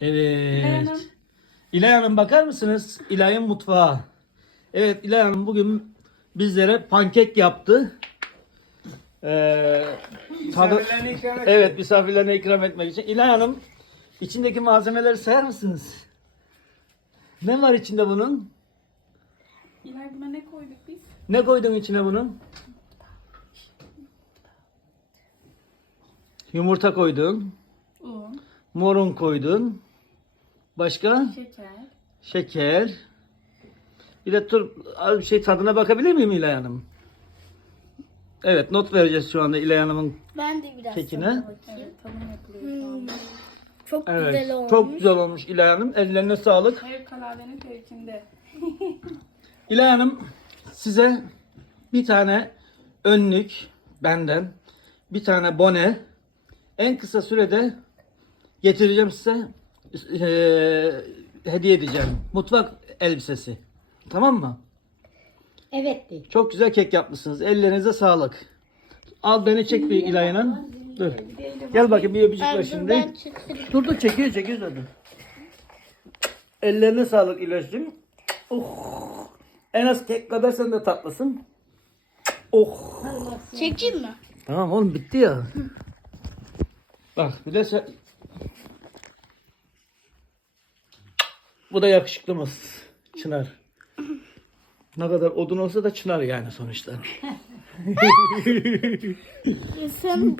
Evet. Hanım. İlay Hanım bakar mısınız? İlay'ın mutfağı. Evet İlay Hanım bugün bizlere pankek yaptı. Ee, tadı... Misafirlerine ikram et. Evet misafirlerine ikram etmek için. İlay Hanım içindeki malzemeleri sayar mısınız? Ne var içinde bunun? İlay buna ne koyduk biz? Ne koydun içine bunun? Yumurta koydun. Un, Morun koydun. Başka? şeker, Şeker. Bir de dur bir şey tadına bakabilir miyim İlay Hanım? Evet not vereceğiz şu anda İlay Hanım'ın Ben de biraz Kekine? tadına bakayım. evet tadım yapılıyor şu anda. Çok Evet. güzel olmuş. Çok güzel olmuş İlay Hanım. Ellerine sağlık. Her kaladenin fevkinde. İlay Hanım size bir tane önlük benden, bir tane bone en kısa sürede getireceğim size eee, hediye edeceğim. Mutfak elbisesi. Tamam mı? Evet değil. Çok güzel kek yapmışsınız. Ellerinize sağlık. Al beni çek bir İlay'ına. Dur. Gel bakayım bir öpücük Ben, şimdi. Dur dur çekiyor çekiyor zaten. Ellerine sağlık İlay'cığım. Oh. En az kek kadar sen de tatlısın. Oh. Çekeyim mi? Tamam oğlum bitti ya. Bak bir de sen... Bu da yakışıklımız. Çınar. Ne kadar odun olsa da çınar yani sonuçta. Sen, sen